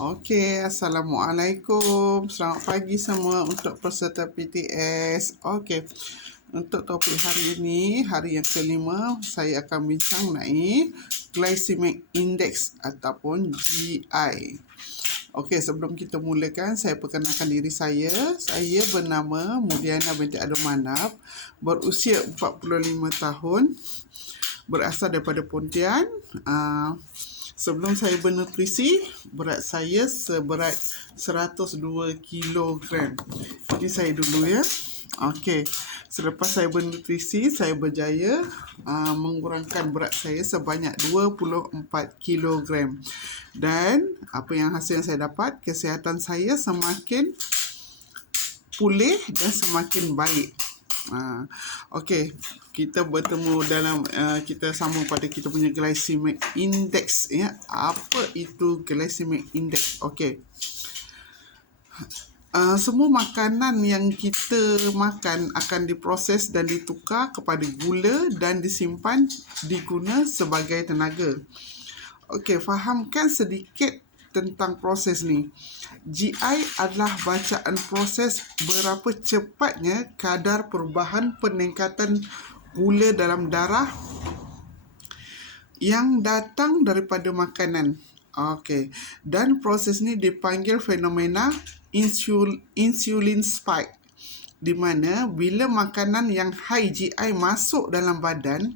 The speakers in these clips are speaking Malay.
Okey, Assalamualaikum. Selamat pagi semua untuk peserta PTS. Okey, untuk topik hari ini, hari yang kelima, saya akan bincang mengenai Glycemic Index ataupun GI. Okey, sebelum kita mulakan, saya perkenalkan diri saya. Saya bernama Mulyana binti Abdul Manaf, berusia 45 tahun, berasal daripada Pontian. Sebelum saya bernutrisi, berat saya seberat 102 kilogram. Ini saya dulu ya. Okey. Selepas saya bernutrisi, saya berjaya mengurangkan berat saya sebanyak 24 kilogram. Dan apa yang hasil yang saya dapat, kesihatan saya semakin pulih dan semakin baik. Okey, kita bertemu dalam kita sambung pada kita punya glycemic index ya. Apa itu glycemic index? Okey. Semua makanan yang kita makan akan diproses dan ditukar kepada gula dan disimpan diguna sebagai tenaga. Okey, fahamkan sedikit tentang proses ni. GI adalah bacaan proses berapa cepatnya kadar perubahan peningkatan gula dalam darah yang datang daripada makanan. Okey, dan proses ni dipanggil fenomena insulin spike, di mana bila makanan yang high GI masuk dalam badan,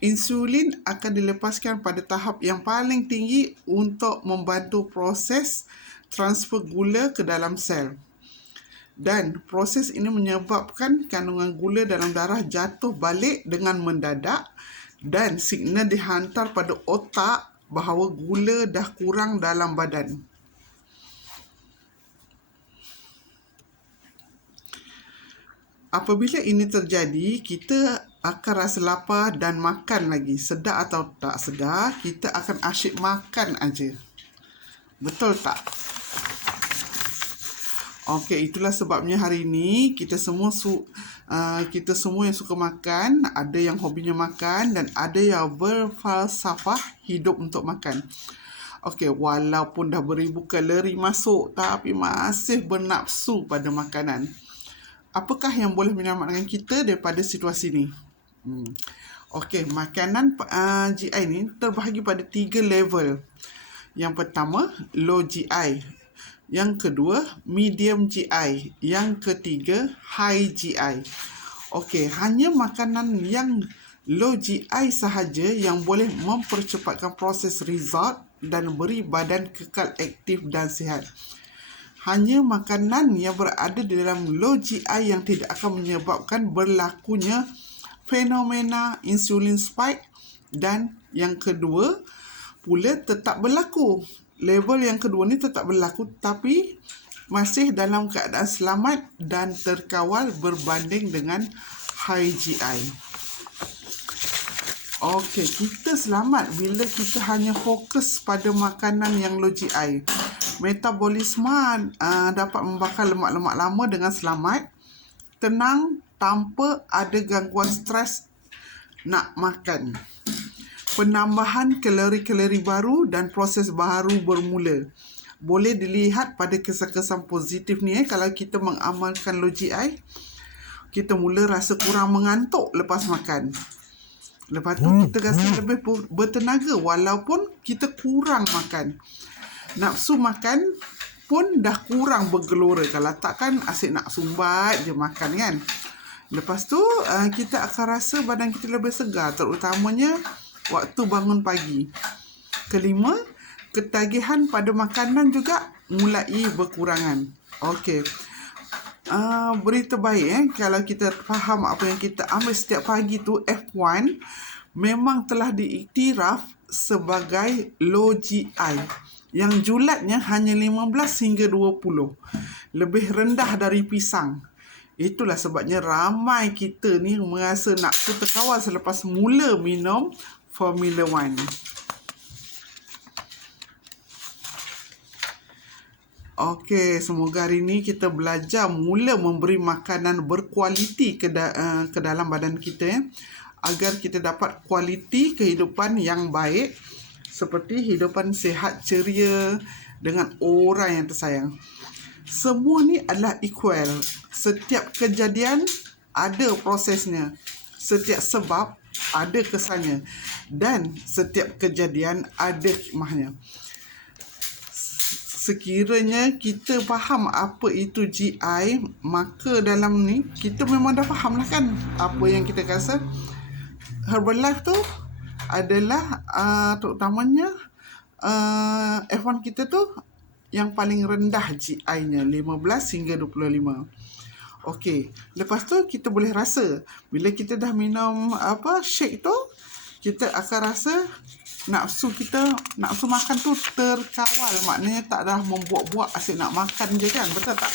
insulin akan dilepaskan pada tahap yang paling tinggi untuk membantu proses transfer gula ke dalam sel. Dan proses ini menyebabkan kandungan gula dalam darah jatuh balik dengan mendadak dan signal dihantar pada otak bahawa gula dah kurang dalam badan. Apabila ini terjadi, kita akan rasa lapar dan makan lagi. Sedar atau tak sedar, kita akan asyik makan aja. Betul tak? Okey, itulah sebabnya hari ini kita semua yang suka makan, ada yang hobinya makan dan ada yang berfalsafah hidup untuk makan. Okey, walaupun dah beribu kalori masuk tapi masih bernafsu pada makanan. Apakah yang boleh menyelamatkan kita daripada situasi ni? Okey, makanan GI ni terbahagi pada 3 level. Yang pertama, low GI. Yang kedua, medium GI. Yang ketiga, high GI. Okey, hanya makanan yang low GI sahaja yang boleh mempercepatkan proses result dan beri badan kekal aktif dan sihat. Hanya makanan yang berada di dalam low GI yang tidak akan menyebabkan berlakunya fenomena insulin spike, dan yang kedua pula tetap berlaku. Level yang kedua ni tetap berlaku tapi masih dalam keadaan selamat dan terkawal berbanding dengan high GI. Okey, kita selamat bila kita hanya fokus pada makanan yang low GI. Metabolisme dapat membakar lemak-lemak lama dengan selamat, tenang, tanpa ada gangguan stres nak makan. Penambahan kalori-kalori baru dan proses baru bermula. Boleh dilihat pada kesan-kesan positif ni kalau kita mengamalkan low GI, kita mula rasa kurang mengantuk lepas makan. Lepas tu kita rasa lebih bertenaga walaupun kita kurang makan. Nafsu makan pun dah kurang bergelora. Kalau tak kan asyik nak sumbat je makan kan. Lepas tu kita akan rasa badan kita lebih segar, terutamanya waktu bangun pagi. Kelima, ketagihan pada makanan juga mulai berkurangan. Okey. Berita baik kalau kita faham apa yang kita ambil setiap pagi tu, F1 memang telah diiktiraf sebagai low GI yang julatnya hanya 15 hingga 20, lebih rendah dari pisang. Itulah sebabnya ramai kita ni merasa nafsu terkawal selepas mula minum Formula One. Okey, semoga hari ini kita belajar mula memberi makanan berkualiti ke dalam badan kita agar kita dapat kualiti kehidupan yang baik seperti hidupan sihat ceria, dengan orang yang tersayang. Semua ni adalah equal. Setiap kejadian ada prosesnya. Setiap sebab ada kesannya. Dan setiap kejadian ada hikmahnya. Sekiranya kita faham apa itu GI, maka dalam ni kita memang dah faham lah kan apa yang kita rasa. Herbalife tu adalah terutamanya F1 kita tu yang paling rendah GI-nya 15 hingga 25. Okey, lepas tu kita boleh rasa bila kita dah minum shake tu, kita akan rasa nafsu makan tu terkawal, maknanya tak dah membuat-buat asyik nak makan je kan, betul tak?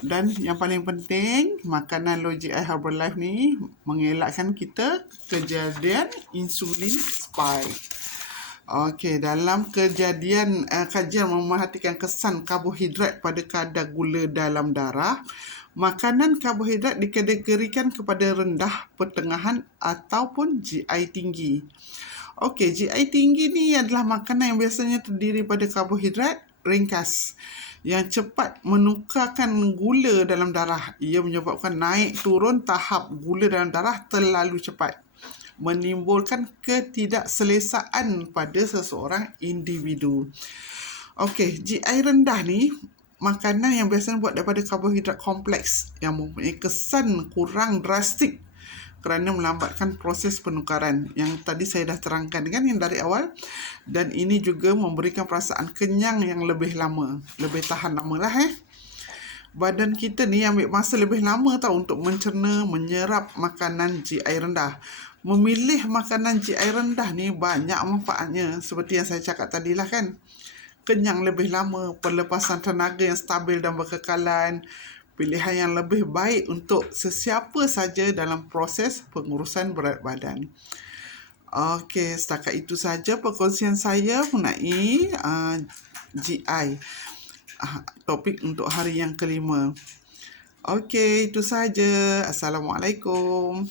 Dan yang paling penting, makanan low GI Herbalife ni mengelakkan kita kejadian insulin spike. Okey, dalam kajian memerhatikan kesan karbohidrat pada kadar gula dalam darah, makanan karbohidrat dikategorikan kepada rendah, pertengahan ataupun GI tinggi. Okey, GI tinggi ni adalah makanan yang biasanya terdiri pada karbohidrat ringkas yang cepat menukarkan gula dalam darah. Ia menyebabkan naik turun tahap gula dalam darah terlalu cepat, menimbulkan ketidakselesaan pada seseorang individu. Okey, GI rendah ni makanan yang biasanya buat daripada karbohidrat kompleks yang mempunyai kesan kurang drastik kerana melambatkan proses penukaran yang tadi saya dah terangkan kan yang dari awal, dan ini juga memberikan perasaan kenyang yang lebih lama, lebih tahan lama lah. Badan kita ni ambil masa lebih lama tau untuk mencerna, menyerap makanan GI rendah. Memilih makanan GI rendah ni banyak manfaatnya, seperti yang saya cakap tadi lah kan. Kenyang lebih lama, pelepasan tenaga yang stabil dan berkekalan, pilihan yang lebih baik untuk sesiapa saja dalam proses pengurusan berat badan. Okey, setakat itu saja perkongsian saya mengenai GI. Topik untuk hari yang kelima. Okey, itu saja. Assalamualaikum.